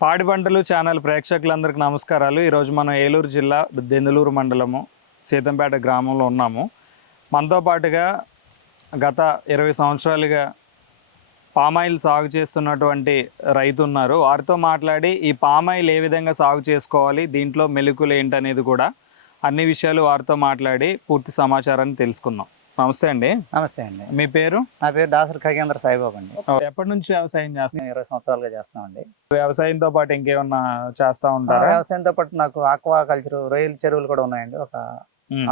పాడి పంటలు ఛానల్ ప్రేక్షకులందరికీ నమస్కారాలు. ఈరోజు మనం ఏలూరు జిల్లా దెందులూరు మండలము సీతంపేట గ్రామంలో ఉన్నాము. మనతో పాటుగా గత 20 సంవత్సరాలుగా పామాయిల్ సాగు చేస్తున్నటువంటి రైతు ఉన్నారు. వారితో మాట్లాడి ఈ పామాయిల్ ఏ విధంగా సాగు చేసుకోవాలి, దీంట్లో మెలకువలు ఏంటనేది కూడా అన్ని విషయాలు వారితో మాట్లాడి పూర్తి సమాచారాన్ని తెలుసుకుందాం. నమస్తే అండి. నమస్తే అండి. మీ పేరు? నా పేరు దాసరి ఖగేంద్ర సాయిబాబు అండి. ఎప్పటి నుంచి వ్యవసాయం చేస్తున్నారు? 20 సంవత్సరాలుగా చేస్తున్నామండి. వ్యవసాయంతో పాటు ఇంకేమన్నా చేస్తా ఉంటారా? వ్యవసాయంతో పాటు నాకు ఆక్వా కల్చర్ రొయ్యల చెరువులు కూడా ఉన్నాయండి. ఒక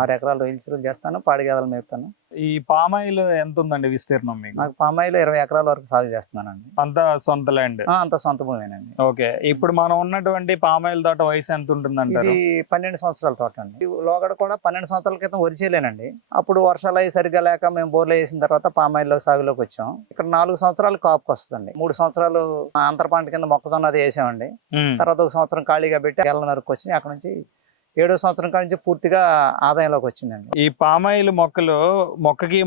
6 ఎకరాలు రొయ్యల చెరువులు చేస్తాను, పాడి గేదెలు మేపుతాను. ఈ పామాయిల్ ఎంత ఉందండి విస్తీర్ణం మీకు? నాకు పామాయిల్ 20 ఎకరాల వరకు సాగు చేస్తున్నానండి. అంతా సొంత ల్యాండ్? అంత సొంత భూమేనండి. ఓకే. ఇప్పుడు మనం ఉన్నటువంటి పామాయిల్ తోట వయసు ఎంత ఉంటుంది అంటారు? ఇది 12 సంవత్సరాల తోట అండి. లోగడ కూడా 12 సంవత్సరాల క్రితం వరి చేయలేనండి. అప్పుడు వర్షాలు అవి సరిగ్గా లేక మేము బోర్లు వేసిన తర్వాత పామాయిల్ సాగులోకి వచ్చాం. ఇక్కడ 4 సంవత్సరాలు కాపుకి వస్తుందండి. 3 సంవత్సరాలు అంతర పంట కింద మొక్కజొన్న అది వేసామండి. తర్వాత 1 సంవత్సరం ఖాళీగా పెట్టి గెల నరుకు వచ్చి అక్కడ నుంచి 7వ సంవత్సరం కాడి నుంచి పూర్తిగా ఆదాయంలోకి వచ్చిందండి. ఈ పామాయిల్ మొక్కలు మొక్కకి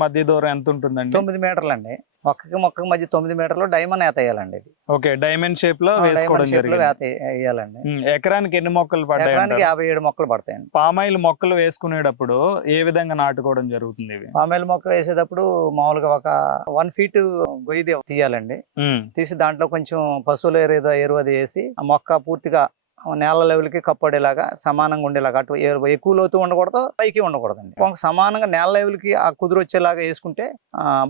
మధ్య దూరం ఎంత ఉంటుందండి? 9 మీటర్లు అండి. మొక్కకి మధ్య 9 మీటర్లు డైమండ్ వేత వేయాలండి. ఇది ఓకే, డైమండ్ షేప్ లో వేసుకోవడం జరిగింది. వేత వేయాలండి. ఎకరానికి ఎన్ని మొక్కలు పడతాయి? ఎకరానికి 57 మొక్కలు పడతాయండి. పామాయిల్ మొక్కలు వేసుకునేటప్పుడు ఏ విధంగా నాటుకోవడం జరుగుతుంది? పామాయిల్ మొక్క వేసేటప్పుడు మామూలుగా ఒక 1 ఫీట్ గొయ్యి తీయాలండి. తీసి దాంట్లో కొంచెం పశువుల ఎరువు అది వేసి ఆ మొక్క పూర్తిగా నేల లెవెల్కి కప్పడేలాగా సమానంగా ఉండేలాగా, అటు ఎక్కువ లోతు ఉండకూడదు, పైకి ఉండకూడదండి. సమానంగా నేల లెవెల్కి ఆ కుదురు వచ్చేలాగా వేసుకుంటే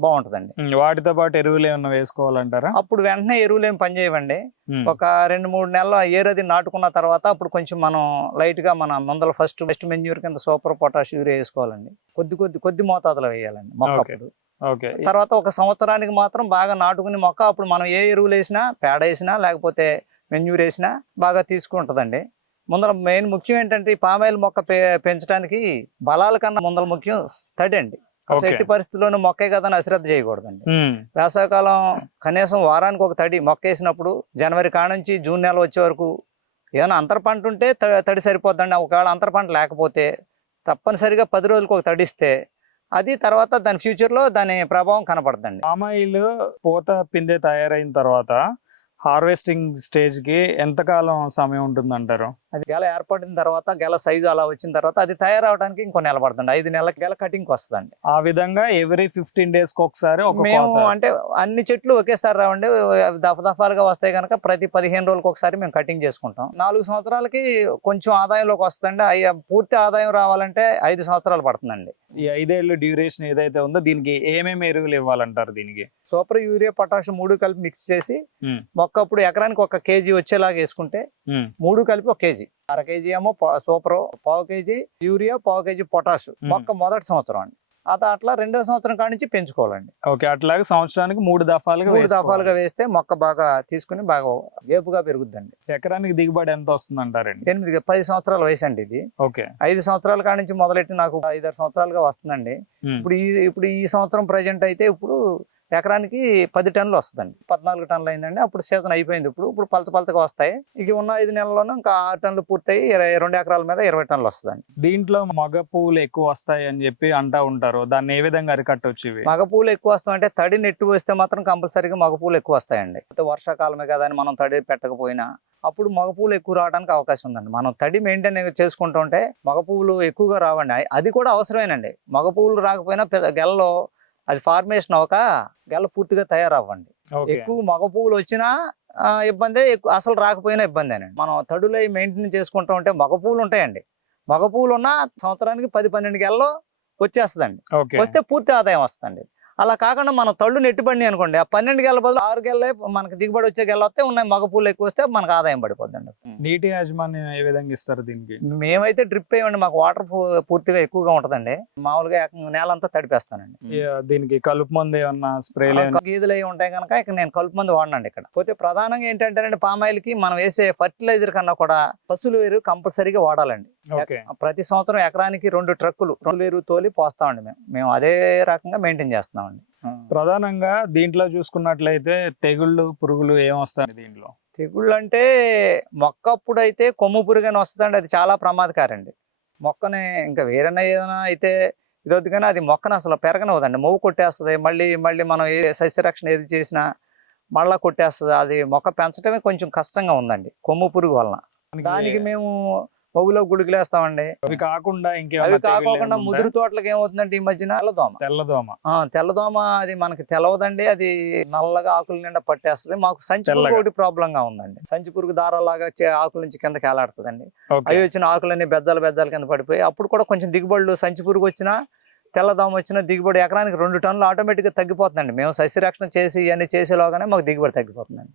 బాగుంటదండి. వాటితో పాటు ఎరువులు ఏమన్నా వేసుకోవాలంటారా? అప్పుడు వెంటనే ఎరువులు ఏం పని చేయవండి. ఒక 2-3 నెలలు ఏరది నాటుకున్న తర్వాత అప్పుడు కొంచెం మనం లైట్ గా మన మందులు ఫస్ట్ మెన్యూర్ కింద సూపర్ పొటాష్ యూరియా వేసుకోవాలండి. కొద్ది మోతాదులో వేయాలండి మొక్క. అప్పుడు తర్వాత 1 సంవత్సరానికి మాత్రం బాగా నాటుకుని మొక్క అప్పుడు మనం ఏ ఎరువులు వేసినా, పేడ వేసినా లేకపోతే మెన్యూర్ వేసినా బాగా తీసుకుంటుందండి. ముందర మెయిన్ ముఖ్యం ఏంటంటే ఈ పామాయిల్ మొక్క పెంచడానికి బలాల కన్నా ముందర ముఖ్యం తడి అండి. అసలు ఎట్టి పరిస్థితుల్లోనూ మొక్కే కదా అశ్రద్ధ చేయకూడదండి. వేసవికాలం కనీసం వారానికి ఒక తడి మొక్క వేసినప్పుడు జనవరి కాడ నుంచి జూన్ నెల వచ్చే వరకు ఏదైనా అంతర పంట ఉంటే తడి సరిపోద్దండి. ఒకవేళ అంతర పంట లేకపోతే తప్పనిసరిగా 10 రోజులకు ఒక తడిస్తే అది తర్వాత దాని ఫ్యూచర్ లో దాని ప్రభావం కనపడుతుందండి. పామాయిల్ పూత పిందె తయారైన తర్వాత హార్వెస్టింగ్ స్టేజ్ కి ఎంతకాలం సమయం ఉంటుంది అంటారు? అది గెల ఏర్పడిన తర్వాత గెల సైజు అలా వచ్చిన తర్వాత అది తయారవడానికి ఇంకో నెల పడుతుంది. 5 నెలల గెల కటింగ్ వస్తుందండి. ఆ విధంగా ఎవ్రీ 15 days కి ఒకసారి మేము అంటే అన్ని చెట్లు ఒకేసారి రావండి, దఫాలుగా వస్తాయి కనుక ప్రతి 15 రోజులకు ఒకసారి మేము కటింగ్ చేసుకుంటాం. 4 సంవత్సరాలకి కొంచెం ఆదాయంలోకి వస్తుందండి. పూర్తి ఆదాయం రావాలంటే 5 సంవత్సరాలు పడుతుందండి. ఈ 5 ఏళ్ళ డ్యూరేషన్ ఏదైతే ఉందో దీనికి ఏమేమి ఎరువులు ఇవ్వాలంటారు? దీనికి సూపర్ యూరియా పొటాష్ 3 కలిపి మిక్స్ చేసి మొక్క అప్పుడు ఎకరానికి 1 kg వచ్చేలాగా వేసుకుంటే 3 కలిపి 1 kg, 1/2 kg ఏమో super, 1/2 kg urea, 1/2 kg potash మొక్క మొదటి సంవత్సరం అండి. అట్లా 2వ సంవత్సరం కాడి నుంచి పెంచుకోవాలండి. ఓకే, అట్లాగే సంవత్సరానికి 3 దఫాలుగా వేస్తే మొక్క బాగా తీసుకుని బాగా ఏపుగా పెరుగుద్దండి. ఎకరానికి దిగుబడి ఎంత వస్తుంది అంటారండి? 10 సంవత్సరాల వయసు అండి ఇది. ఓకే, 5 సంవత్సరాల కాడి నుంచి మొదలెట్టి నాకు 5-6 సంవత్సరాలుగా వస్తుందండి. ఇప్పుడు ఈ సంవత్సరం ప్రజెంట్ అయితే ఇప్పుడు ఎకరానికి 10 టన్నులు వస్తుందండి. 14 టన్నులు అయిందండి. అప్పుడు సీజన్ అయిపోయింది. ఇప్పుడు పలచగా వస్తాయి. ఇక ఉన్న 5 నెలల్లోనూ ఇంకా 6 టన్నులు పూర్తయి 2 ఎకరాల మీద 20 టన్నులు వస్తుందండి. దీంట్లో మగ పువ్వులు ఎక్కువ వస్తాయి అని చెప్పి అంటా ఉంటారు. దాన్ని ఏ విధంగా అరికట్టొచ్చు? మగ పువ్వులు ఎక్కువ వస్తాయి అంటే తడి నెట్టు వస్తే మాత్రం కంపల్సరీగా మగ పువ్వులు ఎక్కువ వస్తాయండి. వర్షాకాలమే కదా అని మనం తడి పెట్టకపోయినా అప్పుడు మగ పువ్వులు ఎక్కువ రావడానికి అవకాశం ఉందండి. మనం తడి మెయింటైన్ చేసుకుంటుంటే మగ పువ్వులు ఎక్కువగా రావండి. అది కూడా అవసరమేనండి. మగ పువ్వులు రాకపోయినా గెలలో అది ఫార్మేషన్ అవక గెల పూర్తిగా తయారవ్వండి. ఎక్కువ మగ పువ్వులు వచ్చినా ఇబ్బందే, అసలు రాకపోయినా ఇబ్బందేనండి. మనం తడులు మెయింటైన్ చేసుకుంటూ ఉంటే మగ పువ్వులు ఉంటాయండి. మగ పువ్వులు ఉన్న సంవత్సరానికి 10-12 గెలలో వచ్చేస్తుందండి. వస్తే పూర్తి ఆదాయం వస్తుంది. అలా కాకుండా మనం తళ్ళు నెట్టుబడి అనుకోండి, ఆ 12 గెల బదులు 6 గెలలే మనకి దిగుబడి వచ్చే గెల వస్తే ఉన్నాయి, మగ పూలు ఎక్కువ వస్తే మనకు ఆదాయం పడిపోద్దండి. నీటి యాజమాన్యం ఏ విధంగా ఇస్తారు దీనికి? మేమైతే డ్రిప్ వేయండి, మాకు వాటర్ పూర్తిగా ఎక్కువగా ఉంటదండి. మామూలుగా నేలంతా తడిపేస్తానండి. దీనికి కలుపు మందు ఏమన్నా స్ప్రే? గీదులు అవి ఉంటాయి కనుక ఇక నేను కలుపు మందు వాడినండి. ఇక్కడ పోతే ప్రధానంగా ఏంటంటే పామాయిల్ కి మనం వేసే ఫర్టిలైజర్ కన్నా కూడా పశువుల ఎరువు కంపల్సరీగా వాడాలండి. ప్రతి సంవత్సరం ఎకరానికి 2 ట్రక్కులు ఎరువు తోలి పోస్తామండి. మేము అదే రకంగా మెయింటైన్ చేస్తున్నామండి. ప్రధానంగా దీంట్లో చూసుకున్నట్లయితే తెగుళ్ళు, పురుగులు ఏమొస్తాయి దీంట్లో? తెగుళ్ళు అంటే మొక్క అప్పుడైతే కొమ్ము పురుగు అని వస్తుందండి. అది చాలా ప్రమాదకారండి. మొక్కని ఇంకా వేరేనా ఏదైనా అయితే ఇదొద్దు, కానీ అది మొక్కను అసలు పెరగనవదండి. మొవ్వు కొట్టేస్తుంది. మళ్ళీ మనం ఏ సస్యరక్షణ ఏది చేసినా మళ్ళా కొట్టేస్తుంది. అది మొక్క పెంచడమే కొంచెం కష్టంగా ఉందండి కొమ్ము పురుగు వలన. దానికి మేము పొగులో గుడికిలేస్తామండి. అవి కాకుండా అవి ఇంకేమైనా కాకోకుండా ముదురు తోటలకు ఏమవుతుందంటే ఈ మధ్యన తెల్లదోమ తెల్లదోమ అది మనకి తెలవదండి. అది నల్లగా ఆకుల నిండా పట్టేస్తుంది. మాకు సంచి పురుగు తెల్లగా. ఒకటి ప్రాబ్లం గా ఉందండి. సంచి పురుగు దారాలాగా ఆకుల నుంచి కిందకి వేలాడుతుందండి. ఓకే అవి వచ్చిన ఆకులన్నీ బెజ్జాల కింద పడిపోయి అప్పుడు కూడా కొంచెం దిగుబడులు సంచి పురుగు వచ్చినా తెల్లదోమ వచ్చిన దిగుబడి ఎకరానికి 2 టన్నులు ఆటోమేటిక్ గా తగ్గిపోతుందండి. మేము సస్యరక్షణ చేసి ఇవన్నీ చేసేలోగానే మాకు దిగుబడి తగ్గిపోతుందండి.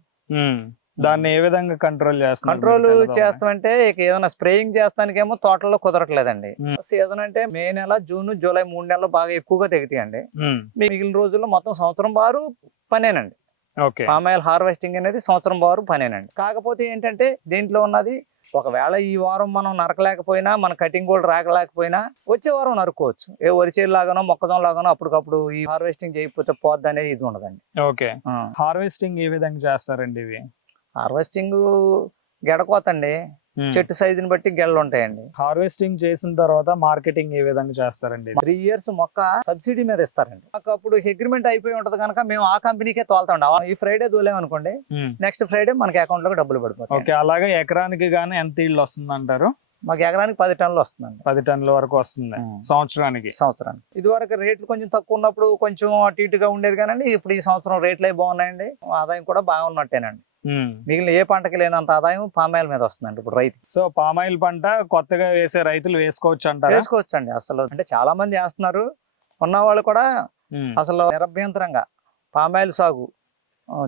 దాన్ని ఏ విధంగా కంట్రోల్ చేస్తారు కంట్రోల్ చేస్తామంటే ఇక ఏదైనా స్ప్రేయింగ్ చేస్తానికేమో తోటల్లో కుదరట్లేదండి. సీజన్ అంటే మే నెల, జూన్, జూలై 3 నెలలు బాగా ఎక్కువగా తెగుతాయండి. మిగిలిన రోజుల్లో మొత్తం సంవత్సరం బారు పనేనండి. ఓకే పామాయిల్ హార్వెస్టింగ్ అనేది సంవత్సరం బారు పనేనండి. కాకపోతే ఏంటంటే దీంట్లో ఉన్నది ఒకవేళ ఈ వారం మనం నరకలేకపోయినా, మన కటింగ్ కూడా రాకలేకపోయినా వచ్చే వారం నరుకోవచ్చు. ఏ వరిచేలు లాగానో మొక్కజొన్న లాగానో అప్పటికప్పుడు ఈ హార్వెస్టింగ్ చేయకపోతే పోద్ది అనేది ఇది ఉండదండి. ఓకే హార్వెస్టింగ్ ఏ విధంగా చేస్తారండి ఇవి? హార్వెస్టింగ్ గెడకోతండి. చెట్టు సైజుని బట్టి గెడలు ఉంటాయండి. హార్వెస్టింగ్ చేసిన తర్వాత మార్కెటింగ్ ఏ విధంగా చేస్తారండి? 3 years మొక్క సబ్సిడీ మీద ఇస్తారండి. మాకు అప్పుడు అగ్రిమెంట్ అయిపోయి ఉంటది కనుక మేము ఆ కంపెనీకే తోలుతాం. ఈ ఫ్రైడే తోలేం అనుకోండి, నెక్స్ట్ ఫ్రైడే మనకి అకౌంట్ లోకి డబ్బులు పడిపోతాయి. ఓకే అలాగే ఎకరానికి గానీ ఎంత ఈల్డ్ వస్తుంది అంటారు? మాకు ఎకరానికి 10 టన్నులు వస్తుందండి. 10 టన్నుల వరకు వస్తుంది సంవత్సరానికి. ఇది వరకు రేట్లు కొంచెం తక్కువ ఉన్నప్పుడు కొంచెం అటు ఇటుగా ఉండేది కానీ ఇప్పుడు ఈ సంవత్సరం రేట్లు అవి బాగున్నాయండి. ఆదాయం కూడా బాగున్నట్టేనండి. మిగిలిన ఏ పంటకి లేనంత ఆదాయం పామాయిల్ మీద వస్తుందండి ఇప్పుడు రైతు. సో పామాయిల్ పంట కొత్తగా వేసే రైతులు వేసుకోవచ్చు అంటారు? వేసుకోవచ్చండి. అసలు అంటే చాలా మంది వేస్తున్నారు. ఉన్న వాళ్ళు కూడా అసలు నిరభ్యంతరంగా పామాయిల్ సాగు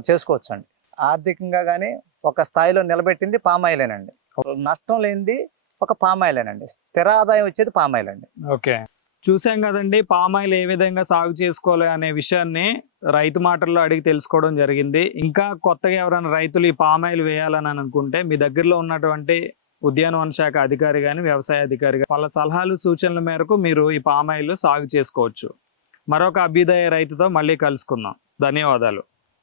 చేసుకోవచ్చండి. ఆర్థికంగా కానీ ఒక స్థాయిలో నిలబెట్టింది పామాయిలేనండి. నష్టం లేనిది ఒక పామాయిలేనండి. స్థిర ఆదాయం వచ్చేది పామాయిల్ అండి. ఓకే చూసాం కదండి, పామాయిల్ ఏ విధంగా సాగు చేసుకోవాలి అనే విషయాన్ని రైతు మాటల్లో అడిగి తెలుసుకోవడం జరిగింది. ఇంకా కొత్తగా ఎవరైనా రైతులు ఈ పామాయిల్ వేయాలని అనుకుంటే మీ దగ్గరలో ఉన్నటువంటి ఉద్యానవన శాఖ అధికారి కానీ వ్యవసాయ అధికారి కానీ వాళ్ళ సలహాలు సూచనల మేరకు మీరు ఈ పామాయిల్ సాగు చేసుకోవచ్చు. మరొక అభ్యుదయ రైతుతో మళ్ళీ కలుసుకుందాం. ధన్యవాదాలు.